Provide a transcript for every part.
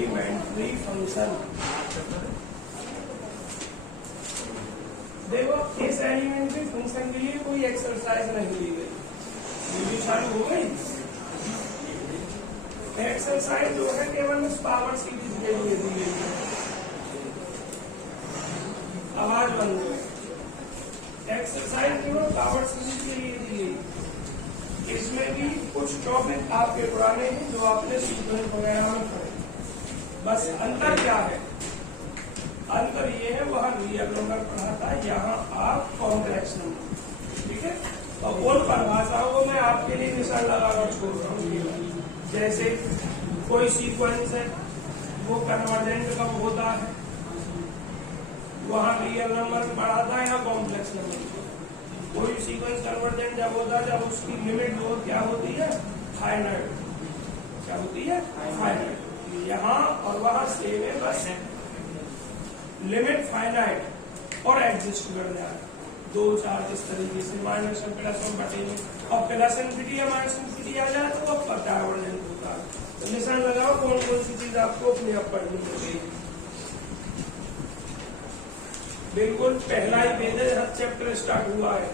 Elementary function. देखो इस elementary function के लिए कोई एक्सरसाइज नहीं ली गई, ये भी चालू हो गई। एक्सरसाइज जो है केवल उस पावर सीरीज के लिए दी गई है। आवाज बंद हो गई। एक्सरसाइज केवल पावर सीरीज के लिए दी गई। इसमें भी कुछ टॉपिक आपके पुराने हैं जो आपने सीक्वेंस वगैरह में पढ़े। बस अंतर क्या है? अंतर ये है वहां रियल नंबर पढ़ा था, यहाँ आप कॉम्प्लेक्स नंबर। ठीक है, और उन परिभाषाओं को मैं आपके लिए निशान लगाकर छोड़ रहा हूँ। जैसे कोई सीक्वेंस है वो कन्वर्जेंट कब होता है, वहां रियल नंबर पढ़ा था या कॉम्प्लेक्स नंबर। कोई सीक्वेंस कन्वर्जेंट जब होता है जब उसकी लिमिट जो क्या होती है, फाइनाइट। क्या होती है? फाइनाइट। यहाँ और वहां सेम है, बस लिमिट फाइनाइट और एग्जिस्ट कर जाए। दो चार इस तरीके से माइनस और प्लस और बटे में, और प्लस इनफिनिटी या माइनस इनफिनिटी आ जाए तो अब डाइवर्जेंट होता है। तो निशान लगाओ कौन कौन सी चीज आपको अपने आप पढ़नी चाहिए। बिल्कुल पहला ही पेज है, हर चैप्टर स्टार्ट हुआ है।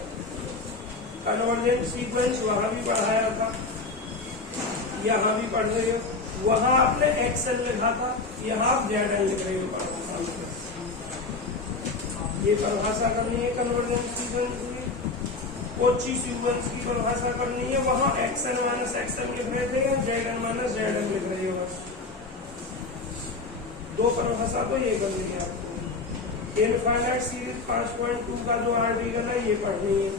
कन्वर्जेंट सीक्वेंस वहां भी पढ़ाया था, यहाँ भी पढ़ रहे हो। वहां आपने एक्सेल लिखा था, यहाँ आप जेड लिख रहे हो। ये परिभाषा करनी है कन्वर्जेंट सीक्वेंस की, कोची सीक्वेंस की परिभाषा करनी है। वहां एक्सएन माइनस एक्सएन लिख रहे थे, z n minus z n लिख रहे हो। बस दो परिभाषा तो ये करनी है आपको। इनफाइनाइट सीरीज 5.2 का जो आर्टिकल है ये पढ़नी है।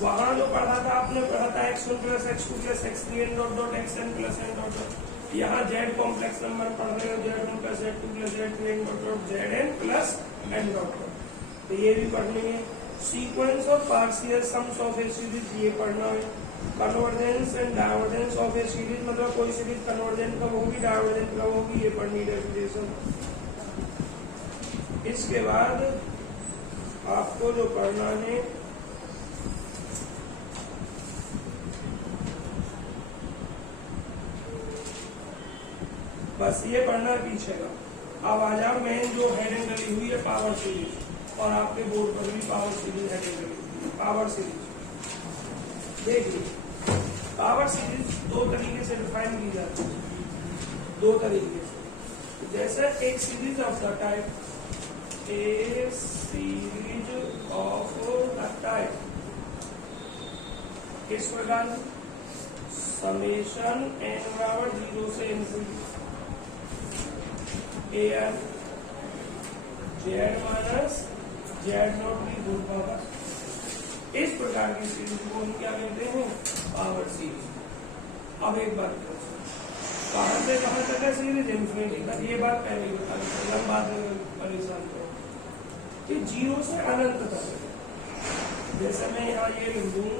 वहां जो पढ़ा था आपने पढ़ा था x1 plus x2 plus x3 n dot dot xn plus n dot dot. यहाँ जेड कॉम्प्लेक्स नंबर पढ़ रहे हो, z1 plus z2 plus z3 n dot dot zn plus n dot dot. तो ये भी पढ़नी है। Sequence of partial sums of a series ये पढ़ना है। Convergence and divergence of a series, मतलब कोई सीरीज कन्वर्जेंट कब होगी, डाइवर्जेंट कब होगी, ये पढ़नी डेफिनेशन। इसके बाद आपको जो पढ़ना है बस ये पढ़ना है पीछे का। अब आ जाओ मेन जो हेडिंग डली हुई है पावर सीरीज, और आपके बोर्ड पर भी पावर सीरीज है। पावर सीरीज देखिए, पावर सीरीज दो तरीके से डिफाइन की जाती है, दो तरीके से। जैसे एक series of the type, a series of the type किस प्रकार, समेशन एन बराबर 0 से infinity a n z minus z not की होल पावर। इस प्रकार की सीरीज को हम क्या कहते हैं, पावर सीरीज। अब एक बात कहां से कहां तक है सीरीज, इन्फिनिटी तक। ये बात पहले ही बता दी, हम बाद में परेशान करो कि 0 से अनंत तक। जैसे मैं यहाँ ये लिख दूं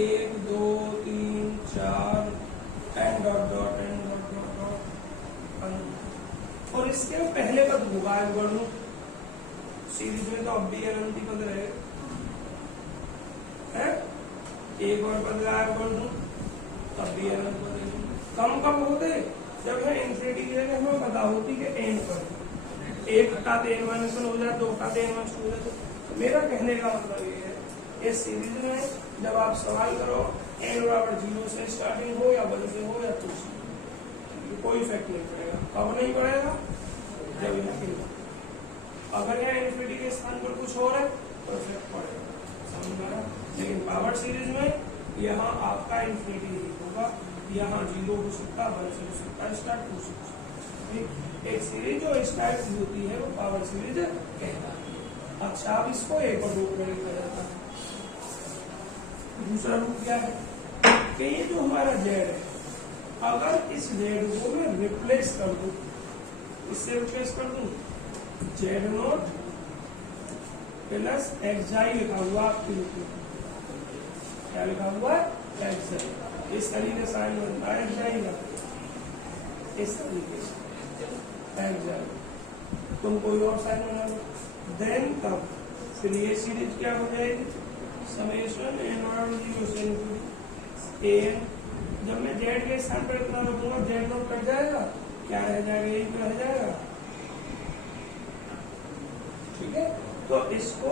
1 2 3 4 n dot dot n dot dot dot अनंत, और इसके पहले पद होगा बढ़ लू सीरीज में, तो अब भी अनंती पद रहेगा। एक और पद गायब कर दूं तब भी अनंत पद। कम कब होते, जब है इन्फिनिटी की जगह हमें पता होती कि एन पर एक हटाते एन माइनस वन हो जाए, दो हटाते एन माइनस टू हो जाए। तो मेरा कहने का मतलब ये है, इस सीरीज में जब आप सवाल करो एन बराबर 0 से स्टार्टिंग हो या 1 से हो या 2 से, कोई इफेक्ट नहीं पड़ेगा। कब नहीं पड़ेगा, जब यहाँ अगर यहाँ इन्फिनिटी के स्थान पर कुछ और है तो इफेक्ट पड़ेगा, समझ में आया। लेकिन पावर सीरीज में यहाँ आपका इन्फिनिटी ही होगा, यहाँ 0 हो सकता है, 1 से हो सकता है, स्टार्ट हो सकता है। एक सीरीज जो इस टाइप की होती है वो पावर सीरीज कहता है। अच्छा, अब इसको एक और रूप में लिखा जाता है। दूसरा रूप क्या है कि ये जो हमारा जेड है, अगर इस जेड को मैं रिप्लेस कर दूं, इससे रिप्लेस कर दूं जेड नोट प्लस एक्साई लिखा हुआ आपकी रूप में, क्या लिखा हुआ है, एक्साई। इस तरीके से साइन बनता है एक्साई का, इस तरीके से एक्साई। तुम कोई और साइन बना लो, देन तब फिर ये सीरीज क्या हो जाएगी, समेशन एन और 0 से एन जब मैं जेड के स्थान पर इतना रखूंगा जेड नॉट कट जाएगा, क्या रह जाएगा, यही तो रह जाएगा। ठीक है, तो इसको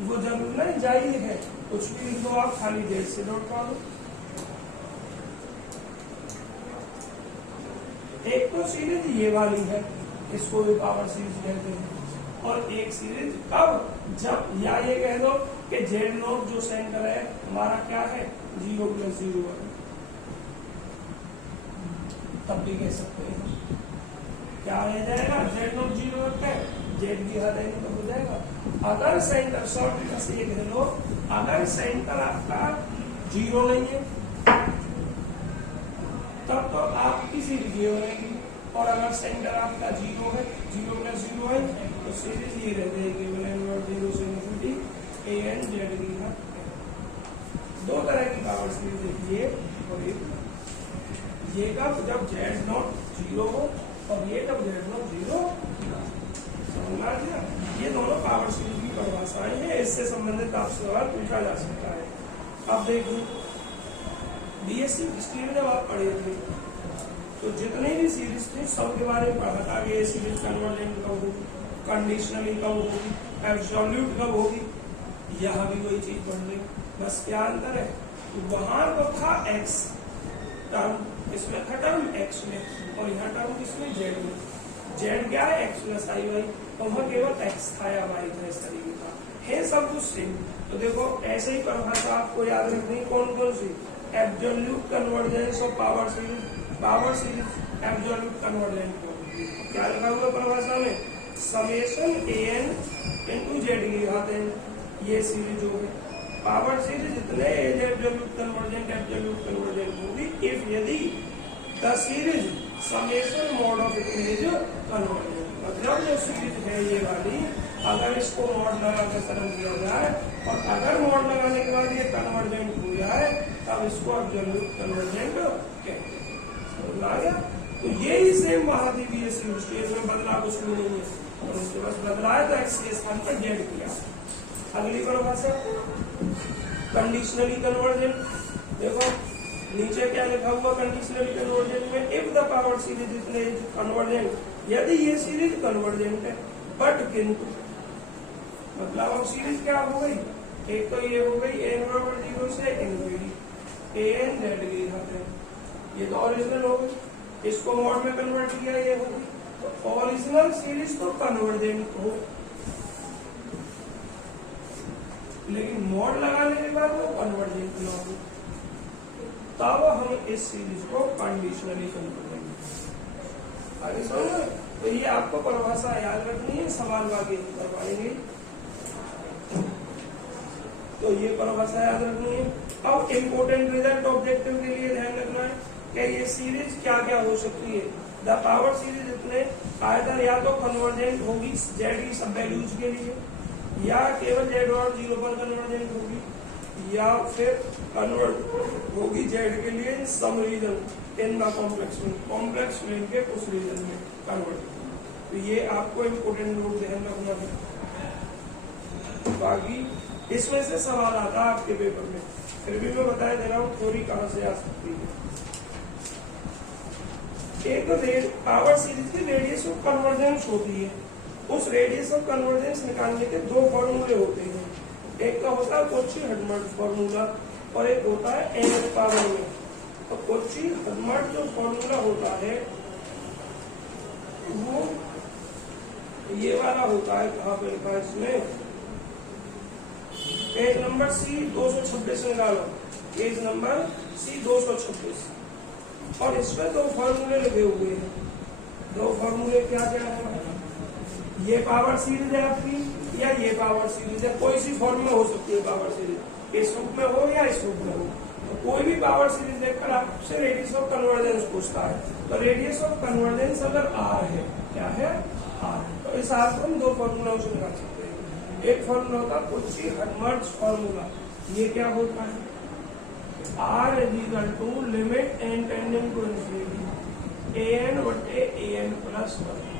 वो जरूर नहीं जाहिर है, कुछ भी लिख दो आप, खाली जेड से डॉट पा दो। एक तो सीरीज ये वाली है, इसको भी पावर सीरीज कहते हैं, और एक सीरीज कब, जब या ये कह दो कि जेड नॉट जो सेंटर है हमारा क्या है 0 + 0 है, तब भी कह सकते हैं क्या रह जाएगा, जेड नॉट 0 रखते हैं, जेड की हद तो हो जाएगा। अगर सेंटर शॉर्ट से ये कह लो, अगर सेंटर आपका 0 नहीं है तब तो आपकी सीरीज ये बनेगी, और अगर सेंटर आपका 0 है, 0 + 0 है, तो सीरीज ये रह जाएगी 0 से इन्फिनिटी an जेड की घात। दो तरह की पावर सीरीज देखिए, और ये कब, जब जेड नॉट 0 हो, और ये कब जेड नॉट 0 समझ आ गया। ये दोनों पावर सीरीज की परिभाषाएं हैं, इससे संबंधित आपसे सवाल पूछा जा सकता है। अब देखिए बीएससी हिस्ट्री में जब आप पढ़े थे तो जितने भी सीरीज थे सब के बारे में पढ़ा था कि ये सीरीज कन्वर्जेंट कब होगी, कंडीशनली कब होगी, एब्सोल्यूट कब होगी। यहाँ भी वही चीज पढ़ रहे, बस क्या अंतर है, वहां तो था एक्स टर्म, इसमें था टर्म एक्स में, और यहाँ टर्म किसमें जेड में। जेड क्या है एक्स + i y, तो वहाँ केवल एक्स था या वाई था, इस तरीके का है, सब कुछ सेम। तो देखो ऐसे ही परिभाषा आपको याद रखनी, कौन कौन सी, absolute convergence of power series, power series absolute convergent होगी। क्या लिखा हुआ परिभाषा में, समेशन an × जेड की घात n, ये सीरीज जो है पावर सीरीज जितने एब्सोल्यूट कन्वर्जेंट होगी इफ यदि the series summation mod of is convergent. मतलब जो सीरीज है ये वाली, अगर इसको मॉड लगा के सरल किया जाए और अगर मॉड लगाने के बाद ये कन्वर्जेंट हो जाए तब इसको एब्सोल्यूट कन्वर्जेंट कहते हैं। समझ आ गया। तो यही सेम वहां थी बीएससी हिस्ट्री में, बदला कुछ भी नहीं है, और उसके बाद बदला है तो एक्स के स्थान पर जेड किया। अगली परिभाषा कंडीशनली कन्वर्जेंट, देखो नीचे क्या लिखा हुआ कंडीशनली कन्वर्जेंट में, इफ द पावर सीरीज इतने कन्वर्जेंट, यदि ये सीरीज कन्वर्जेंट है बट किंतु, मतलब अब सीरीज क्या हो गई, एक तो ये हो गई n = 0 से इनफिनिटी an जेड की घात है, ये तो ओरिजिनल हो गई, इसको मॉड में कन्वर्ट किया ये हो गई। तो ओरिजिनल सीरीज तो कन्वर्जेंट हो, लेकिन मॉड लगाने के बाद वो कन्वर्जेंट ना हो, तब हम इस सीरीज को कंडीशनली कन्वर्जेंट। आगे समझ, तो ये आपको परिभाषा याद रखनी है, सवाल बाकी कर पाएंगे, तो ये परिभाषा याद रखनी है। अब इम्पोर्टेंट रिजल्ट ऑब्जेक्टिव के लिए ध्यान रखना है कि ये सीरीज क्या क्या हो सकती है। द पावर सीरीज इतने आयतन या तो कन्वर्जेंट होगी जेड की सब वैल्यूज के लिए, या केवल जेड और 0 पर कन्वर्जेंट होगी, या फिर कन्वर्ट होगी जेड के लिए some region in the complex plane के उस रीजन में कन्वर्ट। तो ये आपको इम्पोर्टेंट नोट ध्यान रखना है। बाकी इसमें से सवाल आता है आपके पेपर में, फिर भी मैं बताया दे रहा हूँ थ्योरी कहाँ से आ सकती है। एक तो पावर सीरीज की रेडियस ऑफ कन्वर्जेंस होती है, उस रेडियस ऑफ कन्वर्जेंस निकालने के दो फॉर्मूले होते हैं, एक का होता है कोची-हर्ट्ज फॉर्मूला और एक होता है n पावर में। तो कोची-हर्ट्ज जो फॉर्मूला होता है वो ये वाला होता है, कहाँ पे लिखा है इसमें, पेज नंबर C226 निकालो, पेज नंबर C226, और इसमें दो फॉर्मूले लगे हुए हैं। दो फॉर्मूले क्या क्या है, ये पावर सीरीज है आपकी या ये पावर सीरीज है, कोई सी फॉर्मूला हो सकती है पावर सीरीज, इस रूप में हो या इस रूप में हो। तो कोई भी पावर सीरीज देखकर आपसे रेडियस ऑफ कन्वर्जेंस पूछता है, तो रेडियस ऑफ कन्वर्जेंस अगर r है, क्या है r, तो इस r को हम दो फॉर्मूला से निकाल सकते हैं। एक फॉर्मूला होता है कोची-हर्ट्ज फॉर्मूला, ये क्या होता है, r = limit n tending to infinity an/an + 1,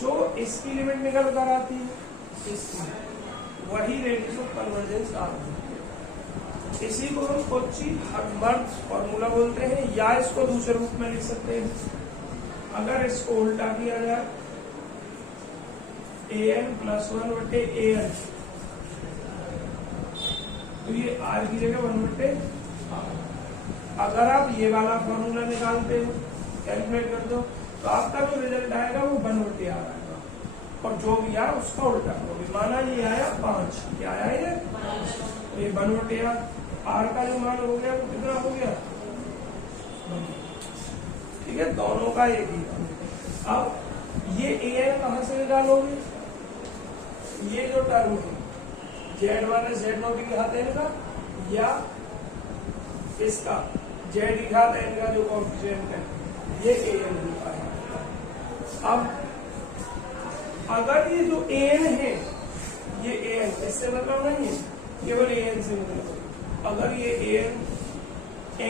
जो इसकी लिमिट निकल कर आती है इसकी, वही रेडियस ऑफ कन्वर्जेंस r है। इसी को हम कोची हर्ट्ज फॉर्मूला बोलते हैं, या इसको दूसरे रूप में लिख सकते हैं। अगर इसको उल्टा किया जाए an+1/an, तो ये r की जगह 1/r। अगर आप ये वाला फॉर्मूला निकालते हो, कैलकुलेट कर दो, तो आपका जो रिजल्ट आएगा वो 1/r आएगा, और जो भी आया उसका उल्टा करोगे। माना ये आया 5, क्या आया ये 1/r, r का जो मान हो गया वो कितना हो गया, ठीक है, दोनों का एक ही। अब ये an कहां से निकालोगे, ये जो टर्म है z-z0 की घात n का, या इसका z की घात n का जो कोएफिशिएंट है, ये an होता है। अब अगर ये जो an है, ये an इससे मतलब नहीं है, केवल an से मतलब है। अगर ये an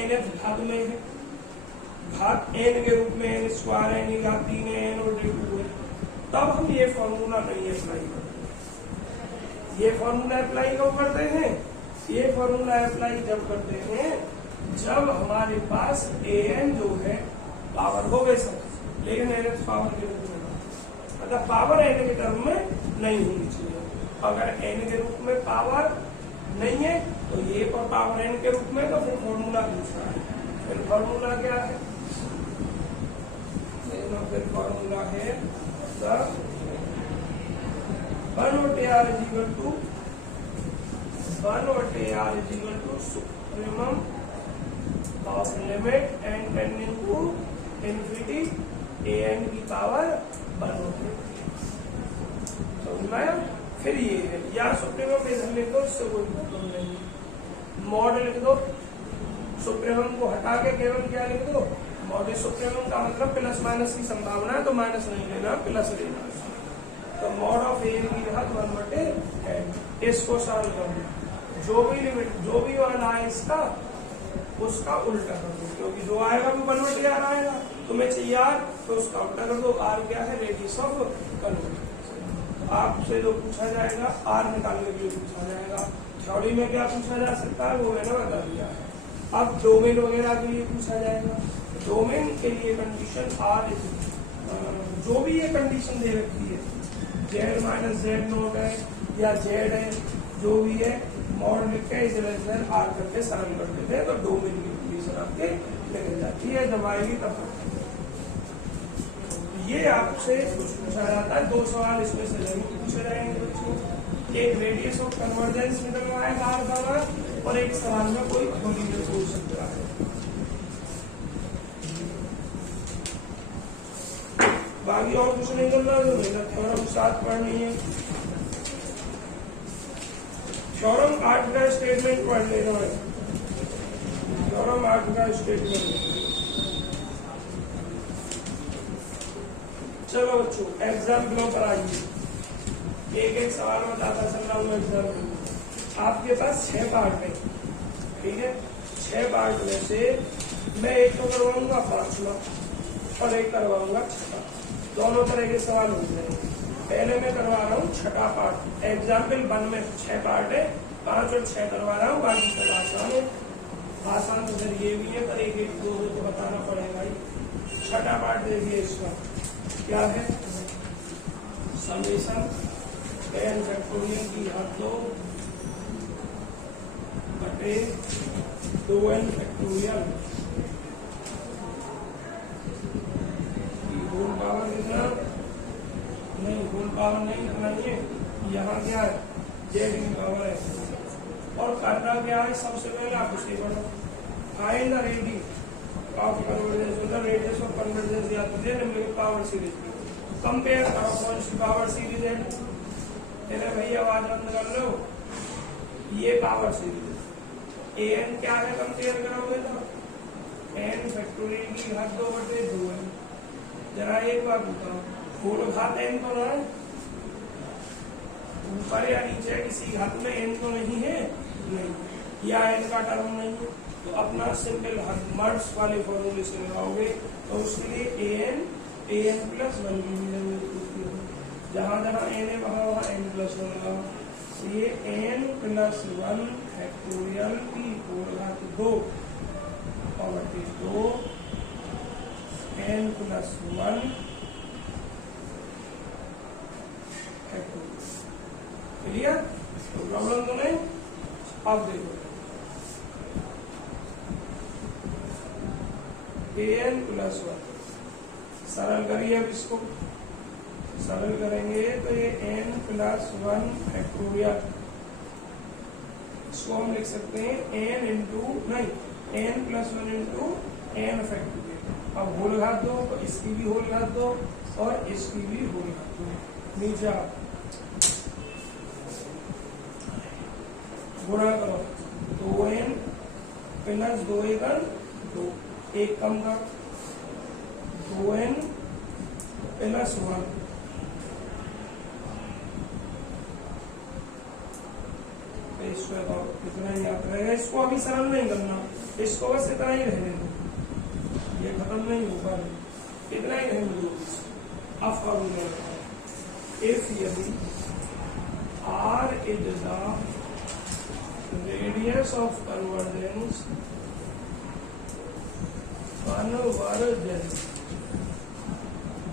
nth घात में है, घात n के रूप में n² n की घात 3 है, n और 2 है, तब हम ये फॉर्मूला नहीं अप्लाई करते। ये फॉर्मूला अप्लाई कब करते हैं, ये फॉर्मूला अप्लाई जब करते हैं जब हमारे पास an जो है पावर हो गए सब, लेकिन nth पावर के रूप में, मतलब पावर n के टर्म में नहीं होनी चाहिए। अगर n के रूप में पावर नहीं है तो ये पर पावर n के रूप में, तो फिर फॉर्मूला दूसरा है। फिर फॉर्मूला क्या है, फिर फॉर्मूला है 1/r supremum of limit n tending to infinity an की पावर 1/r। समझ में आया। फिर ये है, या सुप्रीमम इधर लिख दो, इससे कोई प्रॉब्लम नहीं। मॉड लिख दो, सुप्रीमम को हटा के केवल क्या लिख दो, मॉड। सुप्रीमम का मतलब प्लस माइनस की संभावना है, तो माइनस नहीं लेना, प्लस लेना। तो मॉड ऑफ an की घात 1/n, इसको सॉल्व कर दो, जो भी लिमिट, जो भी मान आए इसका, उसका उल्टा कर दो, क्योंकि जो आएगा वो 1/r आएगा। तुम्हें चाहिए r, तो उसका उल्टा कर दो। r क्या है, रेडियस ऑफ कन्वर्जेंस। आपसे जो पूछा जाएगा, r निकालने के लिए पूछा जाएगा। थ्योरी में क्या पूछा जा सकता है वो मैंने बता दिया है। अब डोमेन वगैरह के लिए पूछा जाएगा। डोमेन के लिए कंडीशन r जो भी ये कंडीशन दे रखी है, z-z0 है या z है, जो भी है, मॉड लिख के इसे r करके सरल कर देते हैं, तो डोमेन की कंडीशन आपके निकल जाती है। जब आएगी तब ये आपसे कुछ पूछा जाता है। 2 सवाल इसमें से जरूर पूछे जाएंगे बच्चों। एक रेडियस ऑफ कन्वर्जेंस निकल रहा है r का, और एक सवाल में कोई कोलिजन पूछ सकता है। बाकी और कुछ नहीं करना, जो मेरा थ्योरम 7 पढ़नी है। थ्योरम 8 का स्टेटमेंट पढ़ लेना है। थ्योरम 8 का स्टेटमेंट। चलो बच्चों, एग्जाम्पलों पर आइए। एक एक सवाल बताता चल रहा हूँ एग्जाम्पल। आपके पास 6 पार्ट है, ठीक है। 6 पार्ट में से मैं एक तो करवाऊंगा 5वां और एक करवाऊंगा 6वां। दोनों तरह के सवाल हो जाएंगे। पहले मैं करवा रहा हूँ 6ठा पार्ट। एग्जाम्पल 1 में 6 पार्ट है, 5 और 6 करवा रहा हूँ, बाकी सब आसान है। आसान तो फिर ये भी है, पर एक एक दो तो बताना पड़ेगा ही। 6ठा पार्ट देखिए, इसका क्या है, समेशन n फैक्टोरियल की घात 2 बटे 2n फैक्टोरियल होल पावर कितना नहीं, होल पावर नहीं इतना ही है। यहाँ क्या है, z की पावर है। और करना क्या है, सबसे पहले आप उसे पढ़ो, find the radius of convergence, मतलब रेडियस ऑफ कन्वर्जेंस या तो निम्नलिखित पावर सीरीज कंपेयर करो कौन सी पावर सीरीज है। मेरे भैया आवाज बंद कर लो। ये पावर सीरीज an क्या है, कंपेयर करोगे तो n फैक्टोरियल की घात 2 बटे 2n। जरा एक बात बताओ, होल घात n तो ना है, ऊपर या नीचे किसी घात में n तो नहीं है, नहीं, या n का टर्म नहीं है, तो अपना सिंपल मर्ज वाले फॉर्मूले से लगाओगे। तो उसके लिए an+1 की जरूरत होती है। जहां जहां n है वहां n+1 लगाओ। ये n प्लस 1 फैक्टोरियल की होल घात 2 और बटे 2 n प्लस 1 फैक्टोरियल। क्लियर? तो प्रॉब्लम तो नहीं। अब देखो an प्लस 1 सरल करिए। अब इसको सरल करेंगे तो ये n प्लस 1 फैक्टोरियल, इसको हम लिख सकते हैं n इंटू नहीं n plus 1 into n factorial. अब होल घात दो तो इसकी भी होल घात दो और इसकी भी होल घात दो। नीचे आप गुणा करो 2n प्लस 2 एकन 2, एक कम का 2n प्लस 1 इतना ही याद रहेगा। इसको अभी सरल नहीं करना, इसको बस इतना ही रहने दो, ये खत्म नहीं होगा, इतना ही रहने दो। अब फॉर्मूला इफ यदि r is the radius of convergence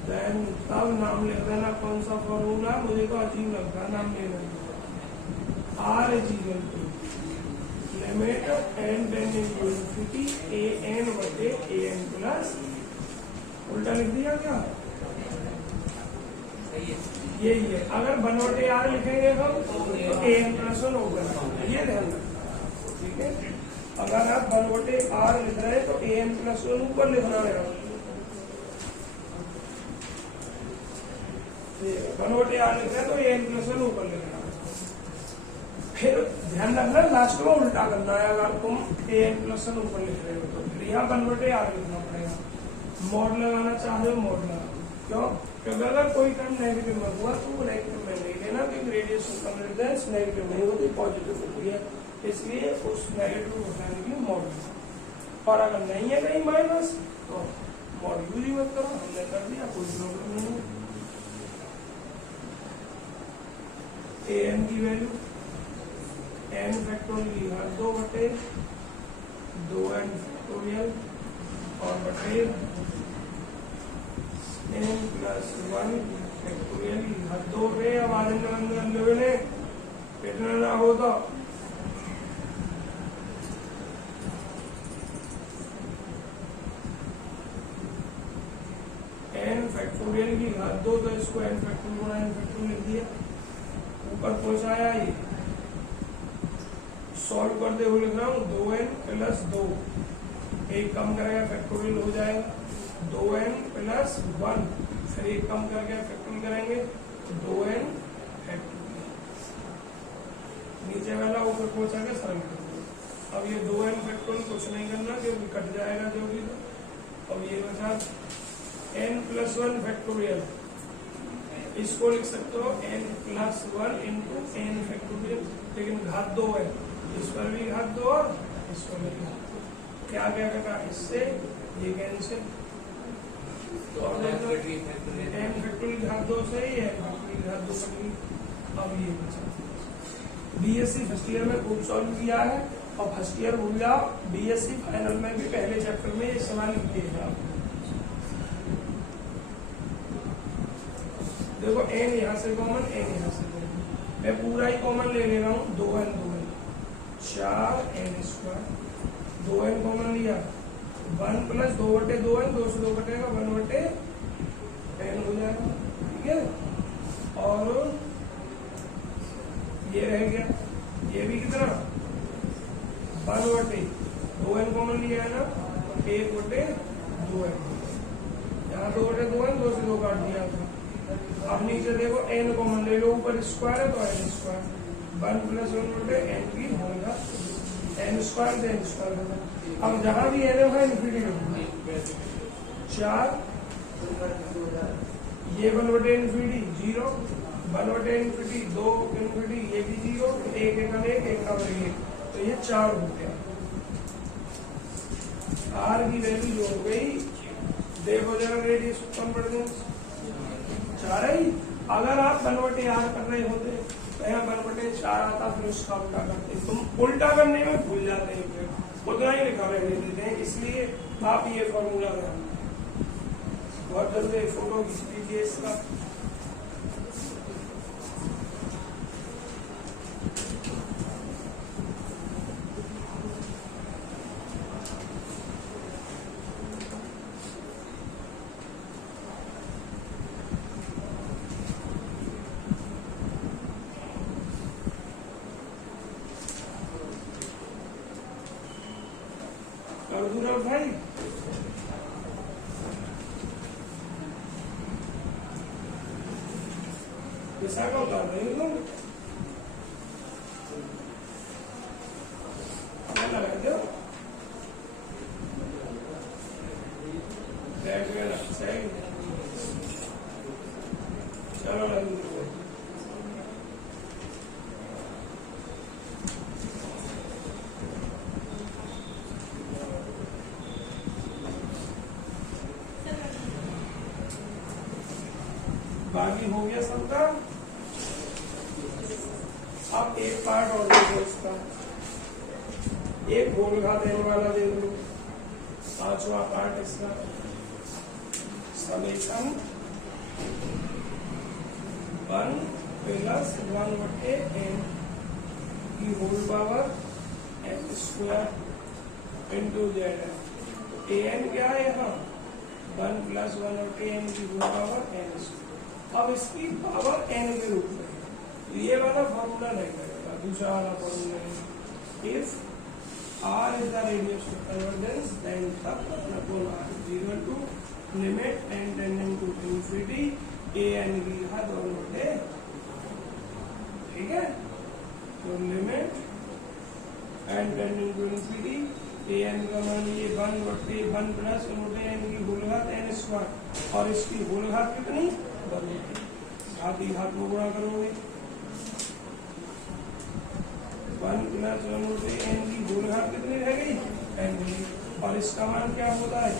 then तब नाम लिख देना। कौन सा फॉर्मूला? मुझे तो अजीब लगता है नाम ले लेना। R is equal to limit n tend into infinity an बटे an प्लस, उल्टा लिख दिया क्या? यही है। अगर 1/r लिखेंगे हम तो an प्लस 1 होगा, ये ध्यान रखना। ठीक है, अगर आप 1/r लिख रहे हैं तो an प्लस 1 ऊपर लिखना है। 1/r लिख रहे हैं तो an प्लस 1 ऊपर लिखना। फिर ध्यान रखना लास्ट में उल्टा करना है। अगर तुम an प्लस 1 ऊपर लिख रहे हो तो फिर यहाँ 1/r लिखना पड़ेगा। मोड लगाना चाहे हो मोड लगा। क्यों? क्योंकि अगर कोई टर्म नेगेटिव में हुआ तो वो नेगेटिव में नहीं लेना, क्योंकि रेडियस ऑफ कन्वर्जेंस नेगेटिव नहीं होती, पॉजिटिव होती है, इसलिए उस नेगेटिव को हटाने के लिए मॉड लगाओ। और अगर नहीं है कहीं माइनस तो मॉड यूज ही मत करो। हमने कर दिया, कोई प्रॉब्लम नहीं है। an की वैल्यू n फैक्टोरियल हर 2 बटे 2n फैक्टोरियल और बटे n प्लस 1 फैक्टोरियल हर 2 पे। अब आनंद लेवल इतना ना हो तो n फैक्टोरियल की घात 2 तो इसको n फैक्टोरियल गुणा n फैक्टोरियल लिख दिया। ऊपर पहुंचाया, ये सॉल्व करते हुए लिख रहा हूँ 2n प्लस 2, एक कम करेगा फैक्टोरियल हो जाएगा 2n प्लस 1, फिर एक कम करके फैक्टोरियल करेंगे 2n फैक्टोरियल। नीचे वाला ऊपर पहुंचा के सरल कर दो। अब ये 2n फैक्टोरियल कुछ नहीं करना क्योंकि कट जाएगा जो भी। तो अब ये बचा n प्लस 1 फैक्टोरियल, इसको लिख सकते हो n plus 1 into n factorial, लेकिन घात 2 है, इस पर भी घात 2 और इस पर भी घात 2। क्या क्या करना? इससे ये कैंसिल, तो n फैक्टोरियल घात 2 सही है, फैक्टोरियल घात 2 कटी। अब ये बचा बीएससी फर्स्ट ईयर में खूब सॉल्व किया है, और फर्स्ट ईयर भूल जाओ, बीएससी फाइनल में भी पहले चैप्टर में ये सवाल किए हैं। देखो n यहाँ से कॉमन, n यहाँ से कॉमन, मैं पूरा ही कॉमन ले ले रहा हूँ। 2n 4n square, 2n common लिया, 1 प्लस 2 बटे 2n, 2 से 2 कटेगा 1 बटे n हो जाएगा। ठीक है, और ये रह गया, ये भी कितना 1 बटे 2n कॉमन लिया है ना, 1 बटे 2n, यहाँ 2 बटे 2n, 2 से 2 काट दिया था। अब नीचे देखो n कॉमन ले लो, ऊपर स्क्वायर है तो n स्क्वायर, 1 प्लस 1 बटे n की होगा, n स्क्वायर से n स्क्वायर होगा। अब जहां भी n है इन्फिनिटी होगा, 4 ये 1 बटे इन्फिनिटी 0, 1 बटे इन्फिनिटी 2 इन्फिनिटी, ये भी 0, 1 1 1 का 1, तो ये 4 हो गया। r की वैल्यू जो हो गई, देखो जरा रेडियस कन्वर्जेंस 4 ही। अगर आप 1/r कर रहे होते यहाँ 1/4 आता, फिर उसका उल्टा करते, तुम उल्टा करने में भूल जाते हैं, फिर उतना ही लिखा रहने देते हैं, इसलिए आप ये फॉर्मूला ध्यान रखें। बहुत जल्दी फोटो खींच लीजिए इसका। दूर भाई पैसा का उतार रहे हो लगा दो चलो बाकी हो गया सबका। अब एक पार्ट और देखो इसका, एक गोल घात n वाला दे दो, 5वां पार्ट इसका समेशन 1 प्लस 1/n की whole power n² into z। an क्या है यहाँ 1 प्लस 1/n की होल पावर n²। अब इसकी पावर n के रूप में, ये वाला फॉर्मूला नहीं करेगा, दूसरा वाला formula. If r is the radius of convergence, then तब अपना r is equal to limit n tending to infinity an की घात 1/, ठीक है। तो limit n tending to infinity an का मान ये 1/1 प्लस 1/n की होल घात n², और इसकी होल घात कितनी, घात ही घात में गुणा करोगे, 1 प्लस 1/n की होल घात कितनी रह गई, n, और इसका मान क्या होता है,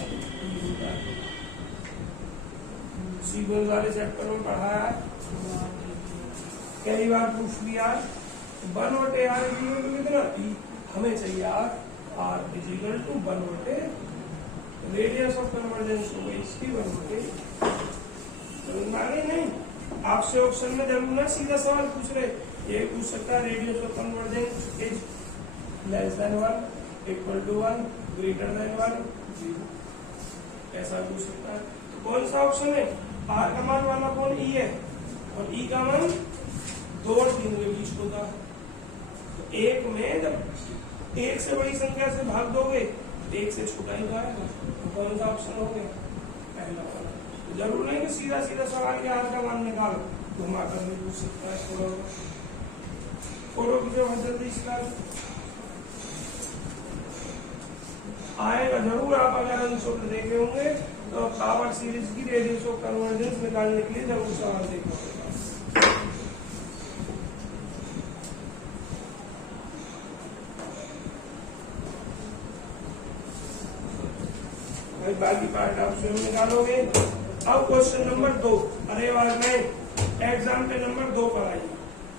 सीक्वेंस वाले चैप्टर में पढ़ाया है, कई बार पूछ लिया। 1/r कितना, हमें चाहिए r is equal to 1/, radius of convergence हो गई इसकी 1/। आगे नहीं, आपसे ऑप्शन में जरूर ना सीधा सवाल पूछ रहे, ये पूछ सकता है radius of convergence is less than 1, equal to 1, greater than 1, 0, ऐसा पूछ सकता है। तो कौन सा ऑप्शन है, आर का मान वाला कौन, ई है, और ई का मान 2 और 3 के बीच होता है। तो एक में जब एक से बड़ी संख्या से भाग दोगे, एक से छोटा ही जाएगा, तो कौन सा ऑप्शन हो गया, पहला वाला। जरूर नहीं कि सीधा सीधा सवाल के आर का मान निकाल, घुमा कर भी पूछ सकता है। थोड़ा फोटो की जो जल्दी इसका आएगा जरूर, आप अगर अंशों देखे होंगे तो पावर सीरीज की रेडियस ऑफ कन्वर्जेंस निकालने के लिए जरूर सवाल देखना होगा। बाकी पार्ट आप स्वयं निकालोगे। अब क्वेश्चन नंबर 2, अरे वाले में एग्जाम पे नंबर 2 पर आइए,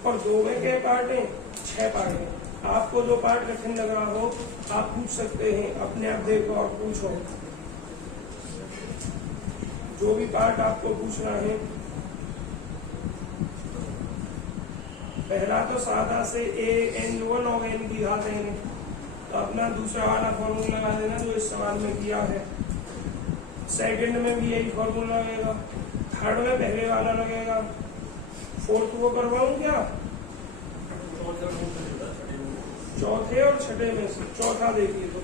और 2 में क्या पार्ट है, 6 पार्ट है। आपको जो पार्ट कठिन लग रहा हो आप पूछ सकते हैं, अपने आप देखो और पूछो, जो भी पार्ट आपको पूछना है। पहला तो सादा से an1 और n की घात है, तो अपना दूसरा वाला फॉर्मूला लगा देना जो इस सवाल में किया है। सेकंड में भी यही फॉर्मूला लगेगा, थर्ड में पहले वाला लगेगा, फोर्थ को करवाऊं क्या, चौथे और छठे में से चौथा देखिए, तो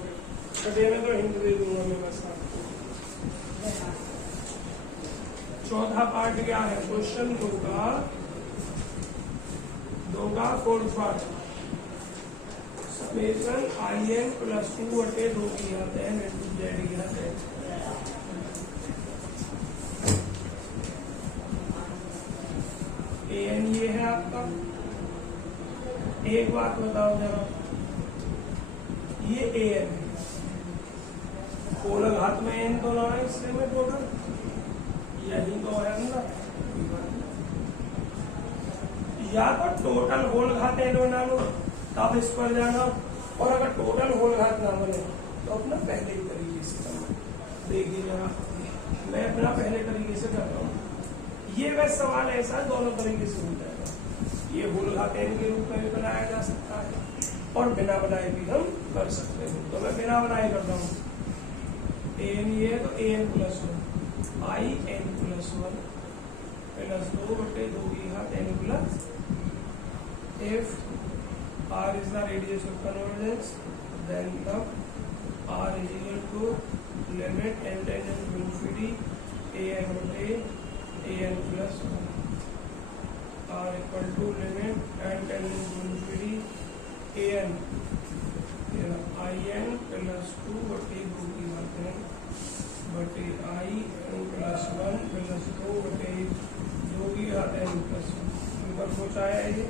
छठे में तो हिंट दे दूंगा मैं बस आपको। चौथा पार्ट क्या है, क्वेश्चन 2 का fourth part, summation in plus 2/2 की घात n इंटू z की घात n। an ये है आपका। एक बात बताओ जरा, ये an है, होल घात में n तो ना है इसलिए में टोटल, यही तो है ना, या तो टोटल होल घात n बना लो, तब इस पर जाना, और अगर टोटल होल घात ना बने तो अपना पहले ही तरीके से करना। देखिए जरा मैं अपना पहले तरीके से कर रहा हूँ, ये वह सवाल ऐसा दोनों तरीके से हो जाएगा। ये होल घात n के रूप में भी बनाया जा सकता है और बिना बनाए भी हम कर सकते हैं। तो मैं बिना बनाए करता हूँ, an ये तो an plus 1 i n plus 1 plus 2 बटे 2 की घात n plus if r is the radius of convergence then the r is equal to limit n tangent to infinity an बटे an plus 1 r equal to limit n tangent to infinity an i n plus 2 बटे 2 की घात n बटे i n plus 1 plus 2 बटे 2 की घात n plus 1 ऊपर पहुँचाया है ये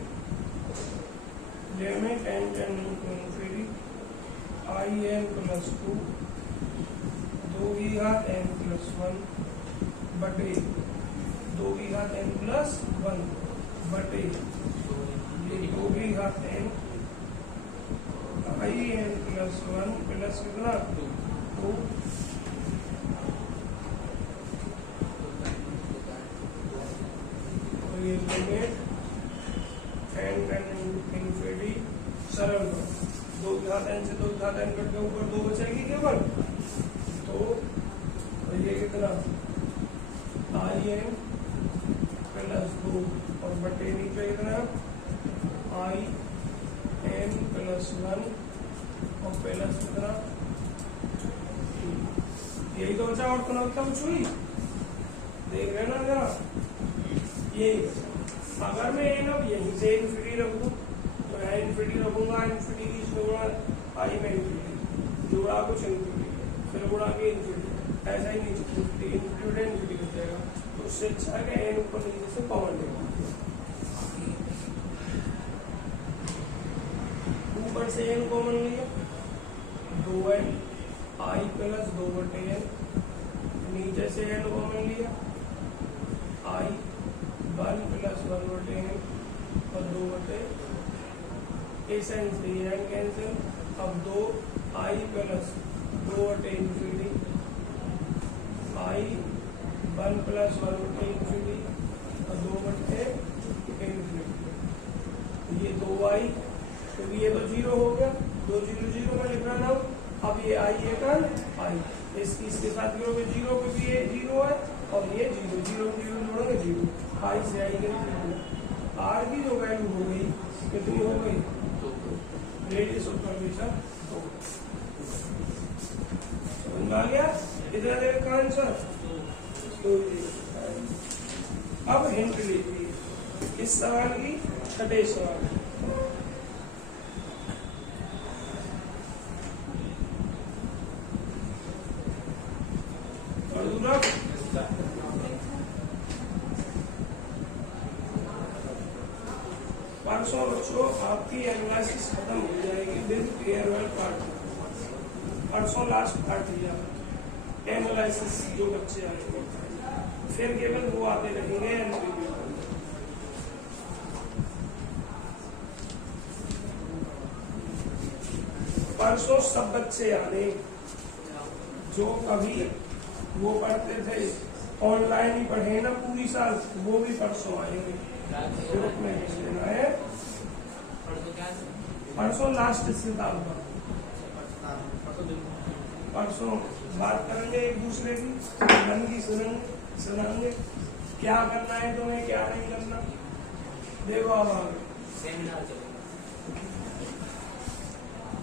limit n tending to infinity i n plus 2 2 की घात n प्लस 1 बटे 2 की घात n प्लस 1 बटे 2 की घात n i n plus 1 plus कितना 2 तो ये limit n tending to infinity सरल 2 की घात n से 2 की घात n कट के ऊपर 2 बचेगी केवल, तो ये कितना i n प्लस 2 और बटे नीचे कितना i n प्लस 1 और प्लस कितना, यही तो बचा और तो कुछ हुई, देख रहे ना जरा, यही अगर मैं अब यहीं से इन्फिनिटी रखूँ तो यहाँ इन्फिनिटी रखूंगा, इन्फिनिटी की जोड़ा आई में इन्फिनिटी जोड़ा कुछ इन्फिनिटी फिर उड़ा के इन्फिनिटी, ऐसा ही नीचे इन्फिनिटी इन्फिनिटी हो जाएगा। तो उससे अच्छा है कि एन ऊपर नीचे से कॉमन लेगा, ऊपर से एन कॉमन लिया 2n i प्लस 2 बटे n, नीचे से एन कॉमन लिया i 1 प्लस 1 बटे n और 2 बटे इस एन से एन कैंसिल, अब 2 i प्लस 2 बटे इंफिनिटी i 1 प्लस 1 बटे इंफिनिटी और 2 बटे इंफिनिटी, ये 2i क्योंकि ये तो 0 हो गया, 2 0 0 में लिख रहा था। अब ये i ये कल i इसके साथ जोड़ोगे 0 क्योंकि ये 0 है और ये 0 0 0 जोड़ोगे 0, i से i के r की जो वैल्यू हो गई कितनी हो गई, रेडियस ऑफ कर्वेचर 2। समझ में आ गया इतना देर का आंसर। अब हिंट लीजिए इस सवाल की, छठे सवाल परसों बच्चों आपकी एनालिसिस खत्म हो जाएगी विद फेयरवेल पार्ट, परसों लास्ट पार्ट लिया एनालिसिस जो बच्चे आएंगे, फिर केवल वो आते रहेंगे एनपीवी। परसों सब बच्चे आने जो कभी वो पढ़ते थे ऑनलाइन ही पढ़े ना पूरी साल, वो भी परसों आएंगे ग्रुप में लेना है। परसों लास्ट सिद्धांत पर परसों बात करेंगे एक दूसरे की, मन की सुनाएंगे क्या करना है तुम्हें क्या नहीं करना। देखो अब आगे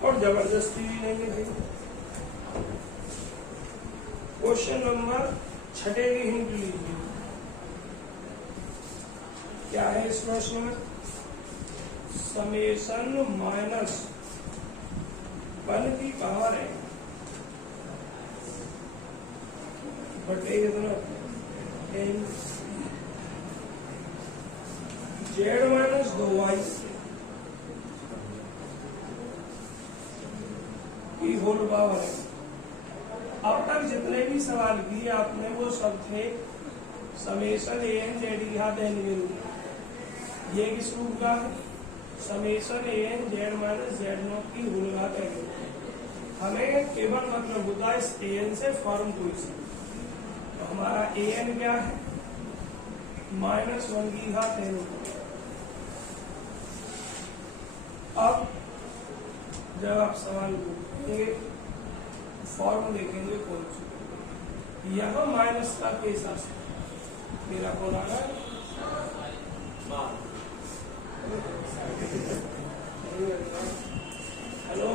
और जबरदस्ती भी नहीं है। क्वेश्चन नंबर 6 की हिंट लीजिए, क्या है इस प्रश्न में, समेशन माइनस 1 की पावर है बटे कितना n जेड माइनस 2y की होल पावर है। अब तक जितने भी सवाल किए आपने वो सब थे समेशन an जेड की घात n के रूप में, ये किस रूप का है? Summation an z minus z not की होल घात n। हमें केवल मतलब होता है इस an से फॉर्म कोई सी, तो हमारा an क्या है? -1 की घात n। अब जब आप सवाल पूछेंगे फॉर्म देखेंगे कौन सी, यहाँ माइनस का केस आ सकता। मेरा कौन आ रहा है? हेलो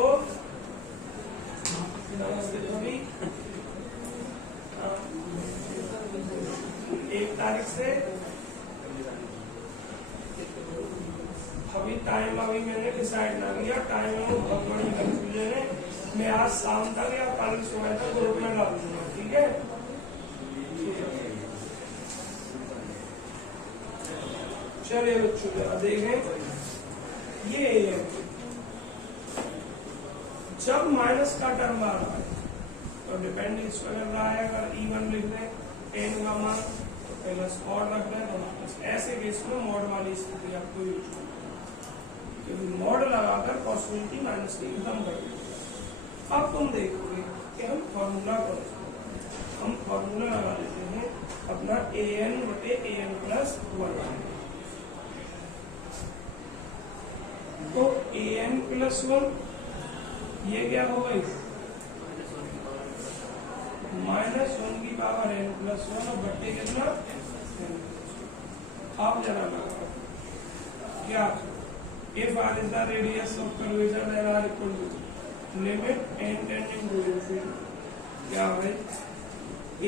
नमस्ते सभी। 1 तारीख से अभी मैंने डिसाइड ना किया, टाइम में बहुत बड़ी कंफ्यूजन है। मैं आज शाम तक या कल सुबह तक ग्रुप में डाल दूंगा, ठीक है? चलिए बच्चों जरा देखें, ये जब माइनस का टर्म आ रहा है तो डिपेंडेंट स्क्वायर रहा है। अगर इवन लिख दें n का मान तो प्लस और रख दें तो माइनस। ऐसे केस में मॉड वाली स्थिति आपको यूज करनी है, क्योंकि मॉड लगाकर पॉसिबिलिटी माइनस की खत्म कर देंगे। अब तुम देखोगे कि हम फॉर्मूला लगा लेते हैं अपना an/an+1। तो an+1 ये क्या हो गई? -1 की पावर n+1 और बट्टे कितना? आप जरा लगाओ क्या? If r is the radius of curvature then r equal to limit n tending to infinity, क्या है?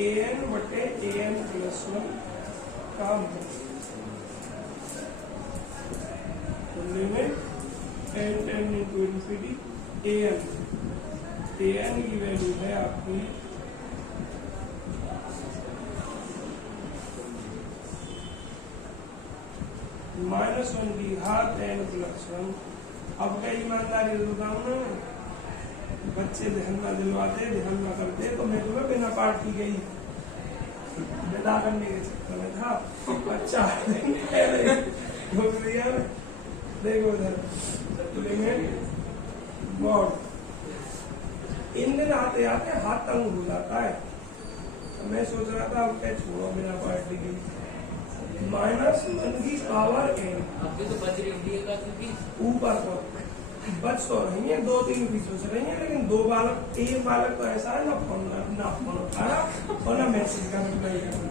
an/an+1 का limit n tending to infinity an की वैल्यू है आपकी -1 की घात n+1। अब क्या ईमानदारी बताऊं ना, बच्चे ध्यान न दिलवाते, ध्यान न करते तो मैं तुम्हें बिना पाठ की गई विदा करने के चक्कर में था। अच्छा देखो इधर लिमिट मॉड। इन दिन आते आते हाथ तंग हो जाता है, तो मैं सोच रहा था अब क्या छोड़ो बिना पाठ की। -1 की पावर n अभी तो बच रही है ऊपर को बच तो रही है, 2-3 भी सोच रही है, लेकिन 2 बालक, एक बालक तो ऐसा है ना फोन उठाया और ना मैसेज का रिप्लाई करना।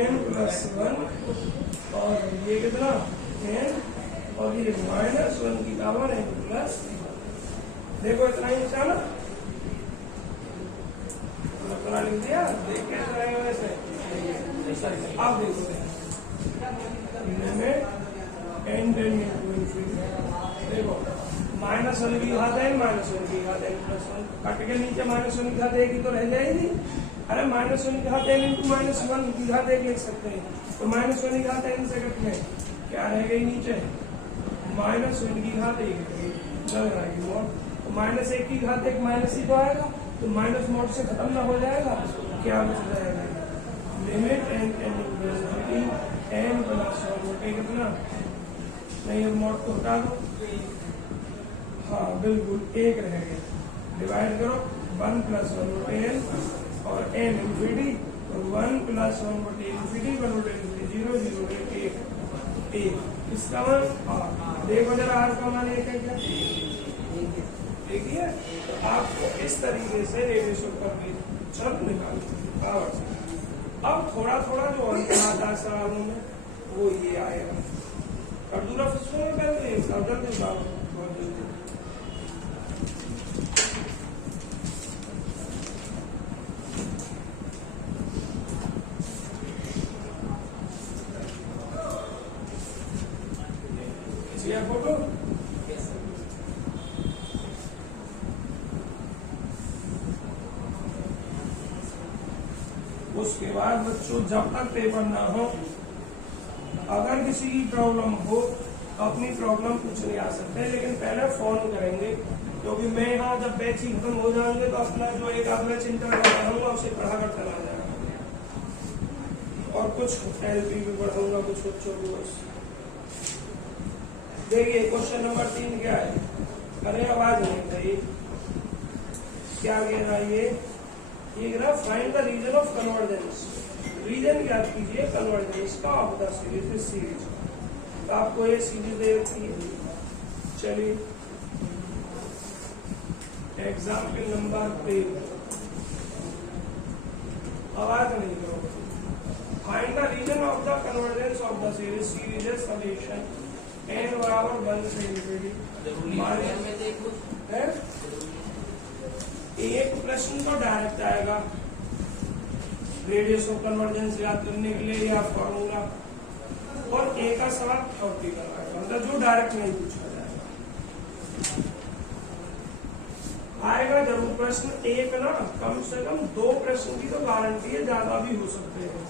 n+1 और ये कितना n और ये -1 की पावर n+। देखो इतना ही ना अपना लिख दिया। देख कैसे रहेगा वैसे? आप देखो देखो -1 की घात है, -1 की घात n+1 कट के नीचे -1 की घात एक ही तो रह जाएगी। अरे -1 की घात n × -1 की घात एक लिख सकते हैं, तो -1 की घात n से कट में क्या रह गई नीचे? -1 की घात 1 लग रहा है मॉड, तो -1 की घात 1 माइनस ही तो आएगा, तो माइनस मॉड से खत्म ना हो जाएगा, क्या बच जाएगा? लिमिट n n+1 कितना? नहीं अब मॉड को हटा दो, हाँ बिल्कुल 1 रह गया। डिवाइड करो 1+1/n और n इंफिनिटी, तो 1+1/infinity 1/infinity 0 0 1 इसका मान r। देखो जरा r का मान 1 है क्या? देखिए तो आपको इस तरीके से रेडियस पर भी सब निकालना। अब थोड़ा थोड़ा जो अंतर आता है सवालों में वो ये आएगा। और दूसरा फिर पहले जल्दी बहुत जल्दी फोटो। उसके बाद बच्चों जब तक पेपर ना हो, अगर किसी की प्रॉब्लम हो तो अपनी प्रॉब्लम पूछने आ सकते हैं, लेकिन पहले फोन करेंगे, क्योंकि मैं यहाँ जब बैच ही खत्म हो जाएंगे तो अपना जो एक आधा चिंता पढ़ाऊंगा उसे पढ़ा कर चला जाएगा, और कुछ LP भी पढ़ाऊंगा कुछ बच्चों को। देखिए क्वेश्चन नंबर 3 क्या है, अरे आवाज नहीं गई, क्या कह रहा है ये कह रहा find the reason of convergence, region ज्ञात कीजिए कन्वर्जेंस का ऑफ द सीरीज। तो आपको ये सीरीज दे रखी है, चलिए एग्जाम्पल नंबर 3, आवाज नहीं करो, find the reason of the convergence of the series है सॉल्यूशन n बराबर 1 से जरूरी में देखो है। एक प्रश्न तो डायरेक्ट आएगा रेडियस ऑफ कन्वर्जेंस याद करने के लिए या फॉर्मूला, और एक का सवाल थ्योरेटिकल आएगा, मतलब जो डायरेक्ट नहीं पूछा जाएगा। आएगा जरूर प्रश्न एक ना, कम से कम 2 प्रश्न की तो गारंटी है, ज्यादा भी हो सकते हैं।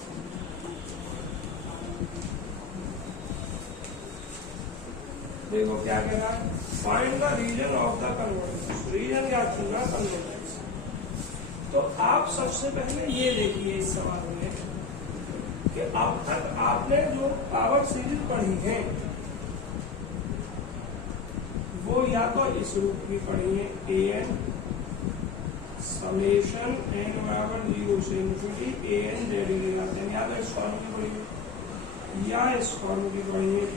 देखो क्या कह रहा है, find the reason of the convergence, region क्या चुना कन्वर्जेंस। तो आप सबसे पहले ये देखिए इस सवाल में कि अब तक आपने जो पावर सीरीज पढ़ी है वो या तो इस रूप की पढ़ी है, an समेशन n बराबर 0 से इन्फिनिटी an जेड जाते हैं, या तो इस फॉर्म की पढ़ी है या इस फॉर्म की पढ़ी है।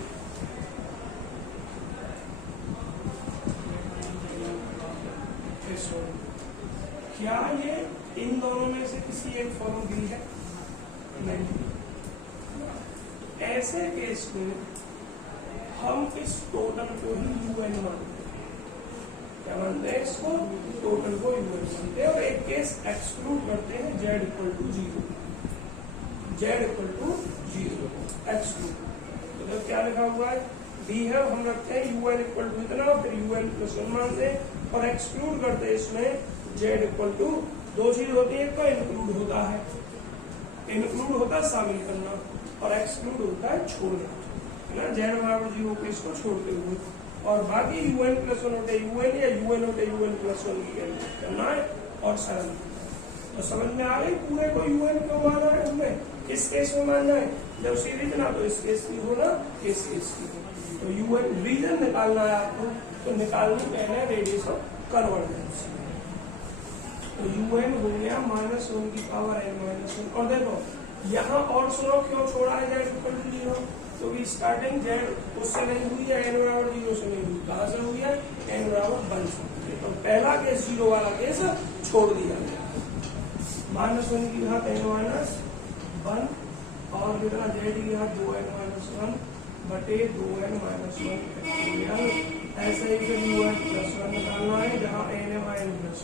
क्या ये इन दोनों में से किसी एक फॉर्म दी है? नहीं। ऐसे केस में हम इस टोटल को ही un मानते हैं। क्या मानते हैं इसको? टोटल को un मानते हैं, और एक केस एक्सक्लूड करते हैं, z equal to 0, z equal to 0 exclude. मतलब क्या लिखा हुआ है, डी है, हम रखते हैं un इक्वल टू इतना, फिर un प्लस 1 मानते हैं, और एक्सक्लूड करते हैं इसमें z इक्वल टू 2 चीज होती है, एक तो इंक्लूड होता है, इंक्लूड होता है शामिल करना, और एक्सक्लूड होता है छोड़ना, है ना, z बराबर 0 को इसको छोड़ते हुए, और बाकी un प्लस 1 होते un या un होते un प्लस 1 की कैलकुलेट करना है और सरल। तो समझ में आ गई पूरे को un क्यों माना है हमें, किस केस में मानना है, जब सीरीज ना तो इस केस की हो ना, इस केस की हो। तो un रीजन निकालना है आपको, तो निकालनी पहले रेडियस ऑफ कन्वर्जेंस। तो un हो गया -1 की पावर n-1, और देखो यहाँ और सुनो क्यों छोड़ा है z इक्वल टू 0, क्योंकि स्टार्टिंग z उससे नहीं हुई है, n बराबर 0 से नहीं हुई, कहाँ से हुई है, n बराबर 1 से। तो पहला केस 0 वाला केस छोड़ दिया गया, -1 की घात n-1 और कितना z की घात 2n-1 बटे 2n-1। ऐसे ही फिर un प्लस 1 निकालना है, जहाँ n है वहाँ n प्लस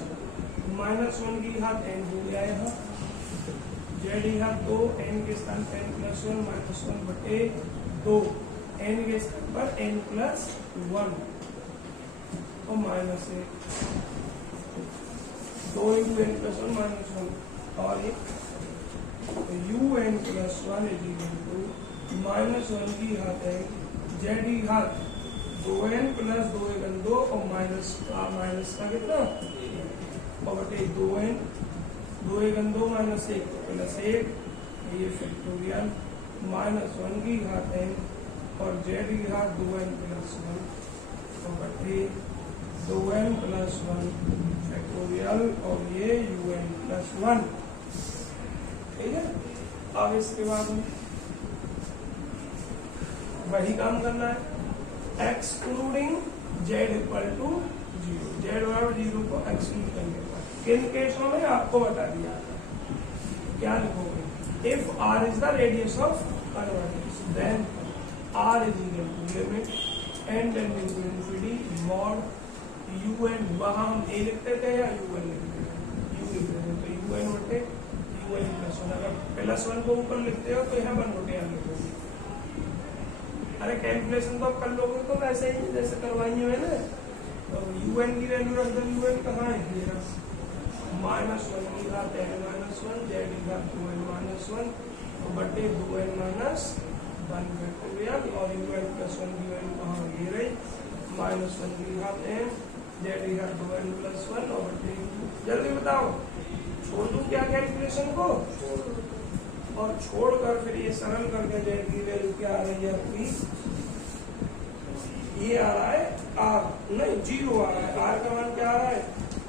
1 की घात n हो गया यहाँ, z की घात 2, n के स्थान पर n प्लस 1 बटे 2, n के स्थान पर n प्लस 1 और -1, 2 इंटू n प्लस 1 और ये un plus 1 is equal to -1 की घात n, z की घात 2n प्लस 2 और माइनस का कितना, और बटे 2n, 2 माइनस 1 प्लस 1, ये फैक्टोरियल -1 की घात n और z की घात 2n प्लस 1 और बटे 2n प्लस 1 फैक्टोरियल, और ये un प्लस 1। ठीक है, अब इसके बाद वही काम करना है, excluding z equal to 0, z बराबर 0 को एक्सक्लूड करने का किन केसों में आपको बता दिया, क्या लिखोगे, if r is the radius of convergence then r is equal to limit n tending to infinity mod un, वहां हम a लिखते थे या un लिखते थे, u लिखते थे, तो un बटे un प्लस 1, अगर प्लस 1 को ऊपर लिखते हो तो यहाँ 1 बटे यहाँ लिखोगे। अरे कैलकुलेशन तो आप कर लोगे तो ऐसे ही जैसे करवाई है ना, तो un की वैल्यू रख दो, un कहाँ है, -1 की घात n-1, z की घात 2n-1 तो बटे 2n-1 फैक्टोरियल, और un प्लस 1 की वैल्यू कहाँ, ये रही -1 की घात n, z की घात 2n प्लस 1 और बटे, जल्दी बताओ, छोड़ दूं क्या कैलकुलेशन को, और छोड़कर फिर ये सरल करके z की वैल्यू क्या आ रही है आपकी, ये आ रहा है आर, नहीं 0 आ रहा है। आर का मान क्या आ रहा है?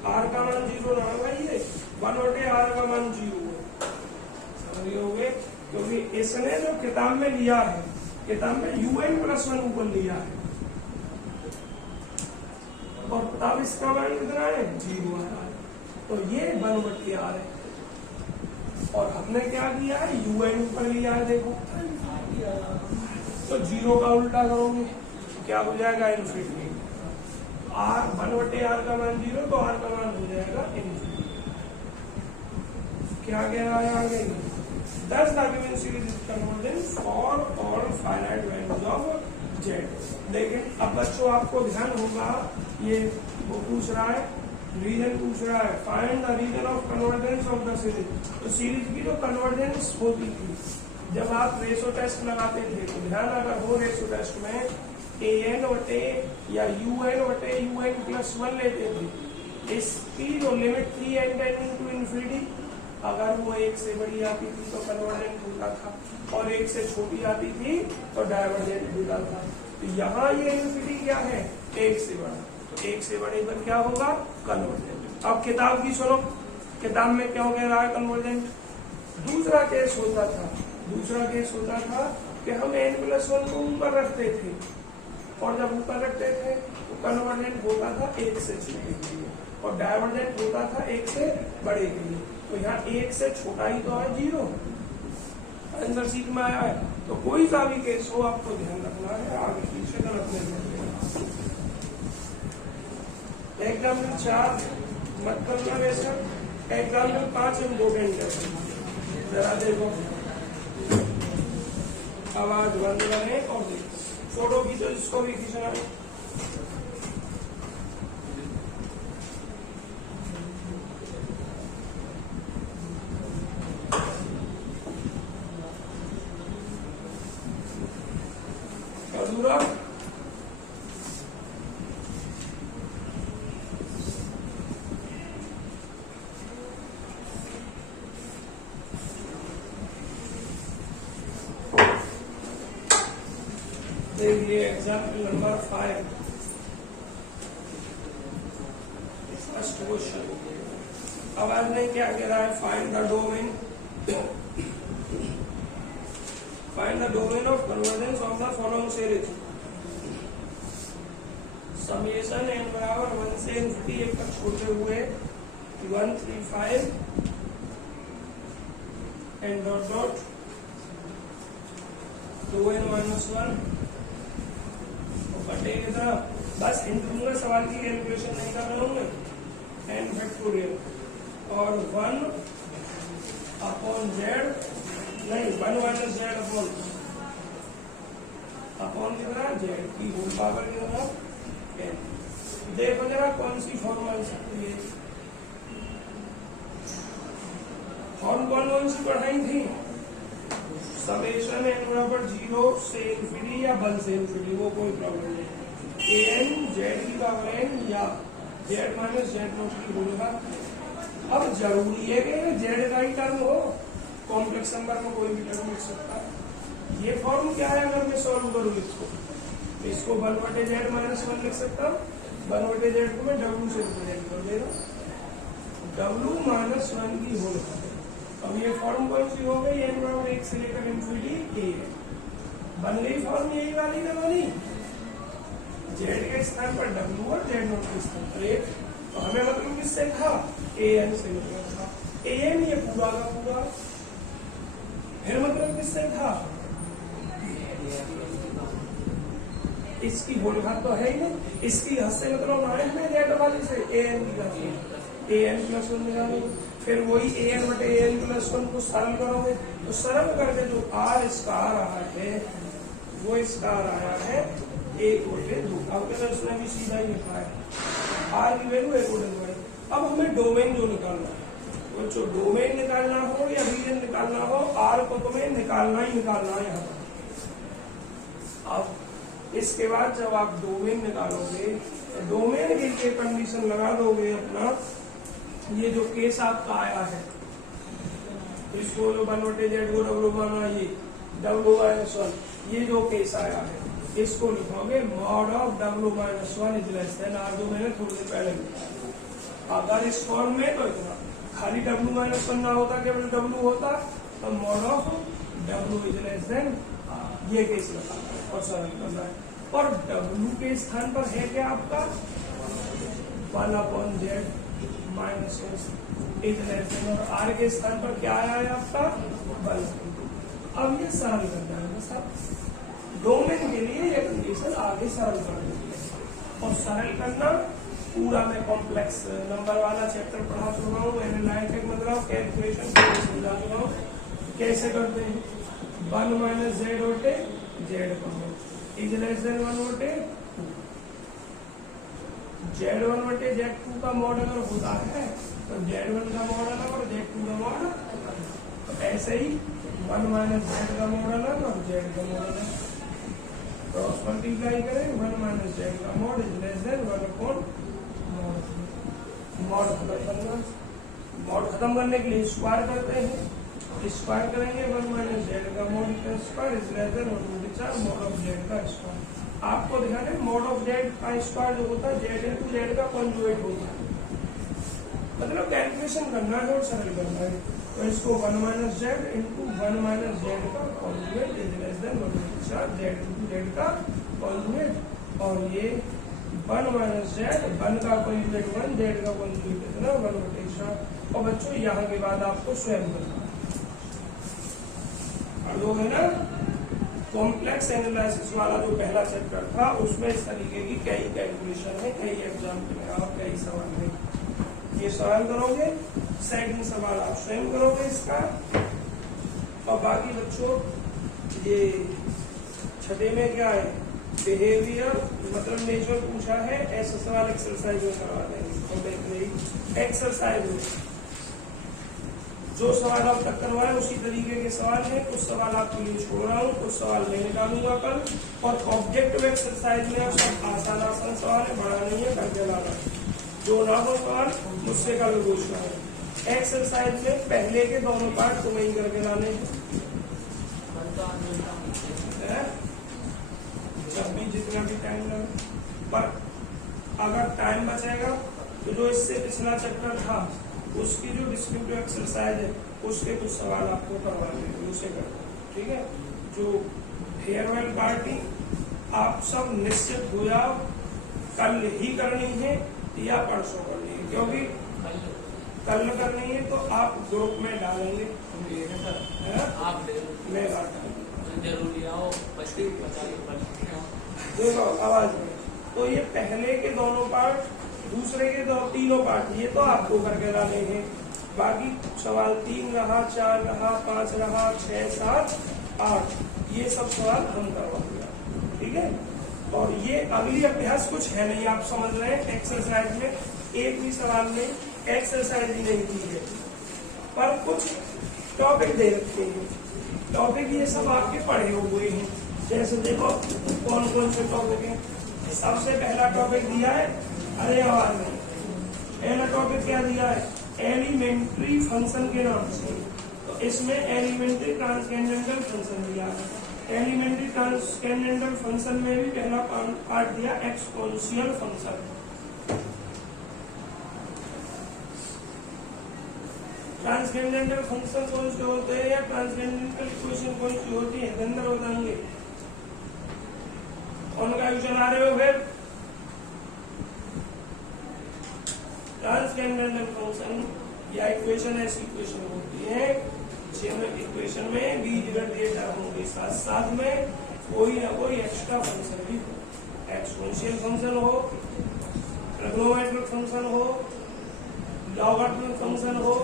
आर का मान 0 ना है भाई, ये 1/r का मान 0 है। समझ गए? क्योंकि इसने जो किताब में लिया है, किताब में UN+1 ऊपर लिया है, और तब इसका मान कितना है? 0 आ रहा है। तो ये 1/r है। और हमने क्या किया है? UN ऊपर लिया है, देखो। तो 0 का उल्टा करोगे क्या हो जाएगा? इन्फिनिटी। आर 1/r का मान 0, तो आर का मान हो जाएगा इन्फिनिटी। क्या कह रहा है आगे? Thus the given series is convergent for all finite values of z। लेकिन अब बच्चों आपको ध्यान होगा, ये वो पूछ रहा है, रीजन पूछ रहा है, find the reason of convergence of the series. तो सीरीज की जो कन्वर्जेंस होती थी जब आप रेशो टेस्ट लगाते थे, तो ध्यान अगर हो रेशो टेस्ट में an/a या un/un+1 लेते थे, इसकी जो लिमिट थी n टेंडिंग टू इन्फिनिटी, अगर वो 1 से बड़ी आती थी तो कन्वर्जेंट होता था, और 1 से छोटी आती थी तो डाइवर्जेंट होता था। तो यहाँ ये इन्फिनिटी क्या है? 1 से बड़ा, तो 1 से बड़े पर क्या होगा? कन्वर्जेंट। अब किताब की सुनो, किताब में क्या हो गया रहा है? कन्वर्जेंट। दूसरा केस होता था कि हम n+1 को ऊपर रखते थे, और जब ऊपर रखते थे तो कन्वर्जेंट होता था 1 से छोटे के लिए, और डाइवर्जेंट होता था 1 से बड़े के लिए। तो यहाँ 1 से छोटा ही तो है 0, आंसर सीट में आया है। तो कोई सा भी केस हो आपको ध्यान रखना है, आगे पीछे गलत नहीं करना। एग्जाम्पल 4 मत करना वैसा, एग्जाम्पल 5 इम्पोर्टेंट है, जरा देखो। आवाज बंद करें और देखो, फोटो खींचो, जिसको भी खींचना है। अधूरा देखिए, एग्जाम्पल नंबर 5, फर्स्ट क्वेश्चन। अब आपने क्या कह रहा है? Find the domain, find the domain of convergence of the following series. Summation n बराबर 1 से इन्फिनिटी तक छोड़ते हुए 1 3 5 एंड डॉट डॉट 2n-1 बटे की तरफ। बस हिंट दूंगा, सवाल की कैलकुलेशन नहीं कर रहा हूँ मैं। n फैक्टोरियल और 1 अपॉन z, नहीं 1 - z अपॉन कितना? z की होल पावर कितना? n। देखो जरा कौन सी फॉर्म बन सकती है। फॉर्म कौन सी पढ़ाई थी? समेशन n बराबर 0 से इन्फिनिटी या 1 से इन्फिनिटी, वो कोई प्रॉब्लम नहीं। an z की पावर n या z - z0 की होगा। अब जरूरी है कि z का ही टर्म हो, कॉम्प्लेक्स नंबर में कोई भी टर्म लिख सकता है। ये फॉर्म क्या है? अगर मैं सॉल्व करूँ इसको 1/z-1 लिख सकता हूँ। 1/z को मैं w से रिप्रेजेंट कर देगा, w-1 की होल। अब ये फॉर्म कौन सी हो गई? n बराबर 1 से लेकर इन्फिनिटी a है। बन गई फॉर्म यही वाली ना बनी, z के स्थान पर w और z0 के स्थान पर 1। तो हमें मतलब किससे था? an से मतलब था। an ये पूरा का पूरा, फिर मतलब किससे था? इसकी होल घात तो है ही नहीं, इसकी हद से मतलब माइनस में z वाली से an की घात, an+1 निकालो। फिर वही an/an+1 को सरल करोगे, तो सरल करके जो r स्क्वायर आया है वो स्क्वायर आया है 1/2। अब क्या उसने भी सीधा ही लिखा है, r की वैल्यू 1/2। अब हमें डोमेन जो निकालना है, वो जो डोमेन निकालना हो या रीजन निकालना हो, r को तुम्हें निकालना ही निकालना है यहाँ पर। अब इसके बाद जब आप डोमेन निकालोगे, तो डोमेन के लिए कंडीशन लगा दोगे अपना, ये जो केस आपका आया है, इसको जो 1/z को w माना, ये w-1, ये जो केस आया है, इसको लिखोगे mod of W-1 is less then R2 मैंने थोड़ी देर पहले लिखा। अगर इस फॉर्म में तो इतना खाली W-1 ना होता, केवल W होता, तो mod of W is less then ये केस लगाना है और सरल करना है। और W के स्थान पर है क्या आपका 1/z minus is less then, और R के स्थान पर क्या आया है आपका 1। अब ये सरल करना है बस। आप डोमेन के लिए ये कंडीशन आगे सरल कर देंगे। और सरल करना पूरा मैं कॉम्प्लेक्स नंबर वाला चैप्टर पढ़ा चुका हूँ, एनालिटिक मतलब कैलकुलेशन समझा चुका हूँ कैसे करते हैं। 1 माइनस जेड होते जेड इज लेस देन 1 होते Z1 बटे Z2 का मॉड अगर होता है तो Z1 का मॉड अलग और Z2 का मॉड अलग। तो ऐसे ही 1 माइनस Z का मॉड अलग और Z का मॉड अलग, क्रॉस मल्टीप्लाई करें 1 माइनस Z का mod is less than 1 upon mod खत्म करना। मॉड खत्म करने के लिए स्क्वायर करते हैं, स्क्वायर करेंगे 1 माइनस Z का मॉड का square is less then 1/4 mod of Z का स्क्वायर। आपको ध्यान है मॉड ऑफ Z का स्क्वायर जो होता है Z इंटू Z का कॉन्जुगेट होता है, मतलब कैलकुलेशन करना है और सरल करना है। तो इसको 1 minus Z into 1 minus Z का conjugate is less then 1/4 Z into Z का कॉन्जुगेट, और ये 1 माइनस Z 1 का कॉन्जुगेट 1 Z का कॉन्जुगेट कितना 1/4। और बच्चों यहाँ के बाद आपको स्वयं करना और लोग है ना कॉम्प्लेक्स एनालिसिस वाला जो पहला चैप्टर था उसमें इस तरीके की कई कैलकुलेशन है, कई एग्जाम्पल है और कई सवाल है। ये सवाल करोगे, सेकंड सवाल आप स्वयं करोगे इसका। और बाकी बच्चों ये छठे में क्या है बिहेवियर मतलब नेचर पूछा है, ऐसा सवाल एक्सरसाइज में करवा देंगे। एक्सरसाइज में जो सवाल आप तक करवाए उसी तरीके के सवाल हैं, कुछ सवाल आपके लिए छोड़ रहा हूँ, कुछ सवाल मैं निकालूंगा कल। और ऑब्जेक्टिव एक्सरसाइज में सब आसान आसान सवाल है, बड़ा नहीं है, करके लाना। जो ना हो सवाल मुझसे कल पूछना है। एक्सरसाइज में पहले के दोनों पार्ट तुम्हें ही करके लाने हैं, जब भी जितना भी टाइम लगे। पर अगर टाइम बचेगा तो जो इससे पिछला चैप्टर था उसकी जो डिस्क्रिप्टिव एक्सरसाइज है उसके कुछ सवाल आपको करवा देंगे, उसे करना, ठीक है। जो फेयरवेल पार्टी आप सब निश्चित हो जाओ, कल ही करनी है या परसों करनी है, क्योंकि कल करनी है तो आप ग्रुप में डालेंगे, मैं देखो आवाज में। तो ये पहले के दोनों पार्ट, दूसरे के दो तीनों पार्ट ये तो आपको करके डाले हैं। बाकी सवाल 3 रहा, 4 रहा, 5 रहा, 6, 7, 8 ये सब सवाल हम करवाएंगे, ठीक है। और ये अगली अभ्यास कुछ है नहीं, आप समझ रहे हैं। एक्सरसाइज में एक भी सवाल में एक्सरसाइज ही नहीं दी है, पर कुछ टॉपिक दे रखे हैं। टॉपिक ये सब आपके पढ़े हुए हैं, जैसे देखो कौन कौन से टॉपिक हैं। सबसे पहला टॉपिक दिया है, अरे आवाज नहीं, पहला टॉपिक क्या दिया है एलिमेंट्री फंक्शन के नाम से। तो इसमें एलिमेंट्री ट्रांसकेंडेंटल फंक्शन दिया है। एलिमेंट्री ट्रांसकेंडेंटल फंक्शन में भी पहला पार्ट दिया एक्सपोनेंशियल फंक्शन। ट्रांसकेंडेंटल फंक्शन कौन से होते हैं या ट्रांसकेंडेंटल इक्वेशन कौन सी होती है अंदर बताएंगे। उनका यू चला रहे हो फिर ट्रांसकेंडेंटल फंक्शन या इक्वेशन ऐसी इक्वेशन होती है जिसमें इक्वेशन में बीजगणित डेटा होंगे, साथ साथ में कोई ना कोई एक्स्ट्रा फंक्शन भी हो, एक्सपोनेंशियल फंक्शन हो, ट्रिग्नोमेट्रिक फंक्शन हो, लॉगरिथमिक फंक्शन हो,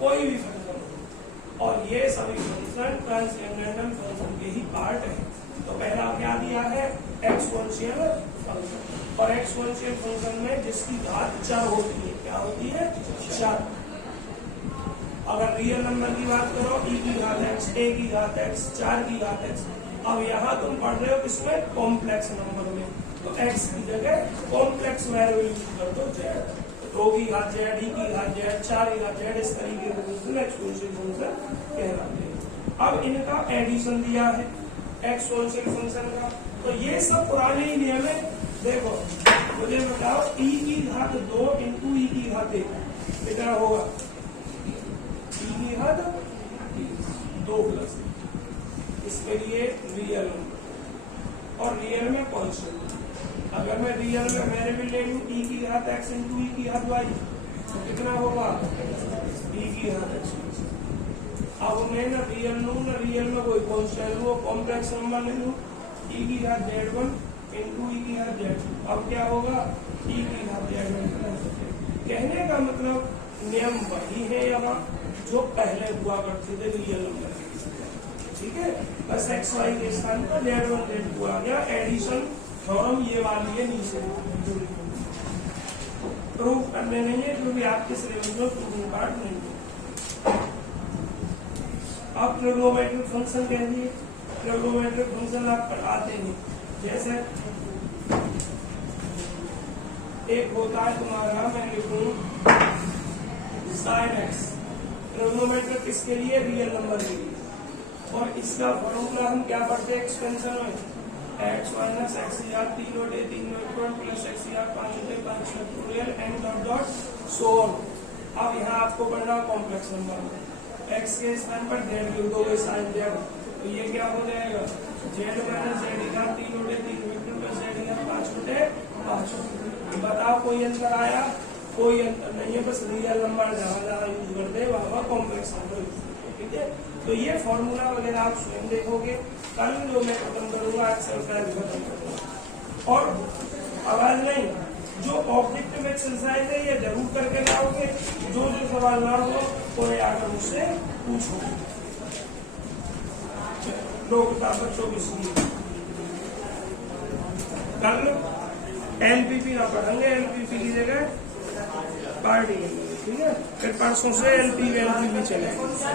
कोई भी फंक्शन हो। और ये सभी फंक्शन ट्रांसकेंडेंटल फंक्शन के ही पार्ट है। तो पहला क्या दिया है एक्सपोनेंशियल फंक्शन, और एक्सपोनेंशियल फंक्शन में जिसकी घात 4 होती है, क्या होती है 4। अगर रियल नंबर की बात करो e की घात x, a की घात x, 4 की घात x। अब यहाँ तुम पढ़ रहे हो किसमें कॉम्प्लेक्स नंबर में, तो x की जगह कॉम्प्लेक्स वेरिएबल यूज कर दो z, 2 की घात z, e की घात z, 4 की घात z, इस तरीके से एक्सपोनेंशियल फंक्शन कहलाते हैं। अब इनका एडिशन दिया है एक्सपोनेंशियल फंक्शन का, तो ये सब पुराने ही नियम है। देखो मुझे बताओ e की घात 2 इंटू ई की घात 1 कितना होगा? e की घात 2 प्लस इसके लिए रियल नंबर और रियल में कॉन्स्टेंट। अगर मैं रियल में वेरिएबल ले लूँ e की घात x इंटू ई की घात y तो कितना होगा? e की घात x। अब मैं ना रियल में कोई कॉन्स्टेंट लूँ, कॉम्प्लेक्स नंबर ले लूँ e की घात z1 इंटू ई की घात z2। अब क्या होगा? e की घात z1। कहने का मतलब नियम वही है यहाँ जो पहले हुआ करते थे रियल नंबर के। ठीक है, बस एक्स वाई के स्थान पर z1 z2 आ गया। एडिशन थ्योरम ये वाली है नीचे, प्रूफ करने नहीं है क्योंकि आपके सिलेबस में प्रूफ पार्ट नहीं है। अब ट्रिग्नोमेट्रिक फंक्शन कह दिए। ट्रिग्नोमेट्रिक फंक्शन आप पढ़ाते नहीं, जैसे एक होता है तुम्हारा, मैं लिखूं साइन एक्स। ट्रिग्नोमेट्रिक किसके लिए? रियल नंबर के लिए। और इसका फॉर्मूला हम क्या पढ़ते हैं एक्सपेंशन में? एक्स माइनस एक्स यार 3/3 प्लस एक्स यार 5/5 factorial and dot dot so on. अब यहाँ आपको पढ़ना कॉम्प्लेक्स नंबर में एक्स के स्थान पर जेड लिख दोगे साइन जेड, तो ये क्या हो जाएगा? जेड माइनस जेड यार 3/3 प्लस जेड यार 5/5। बताओ कोई अंतर आया? कोई अंतर नहीं है, बस रियल नंबर जहाँ जहाँ यूज करते हैं वहाँ कॉम्प्लेक्स नंबर। ठीक है, तो ये फॉर्मूला वगैरह आप स्वयं देखोगे। कल जो मैं खत्म करूंगा एक्सरसाइज खत्म करूंगा। और आवाज नहीं, जो ऑब्जेक्टिव एक्सरसाइज है ये जरूर करके लाओगे। जो सवाल ना हो कोई आकर मुझसे पूछो। लोग बच्चों की कल एलपीपी ना पढ़ेंगे, एलपीपी की जगह पार्टी। ठीक है, फिर परसों से एलपीपी चलेगा।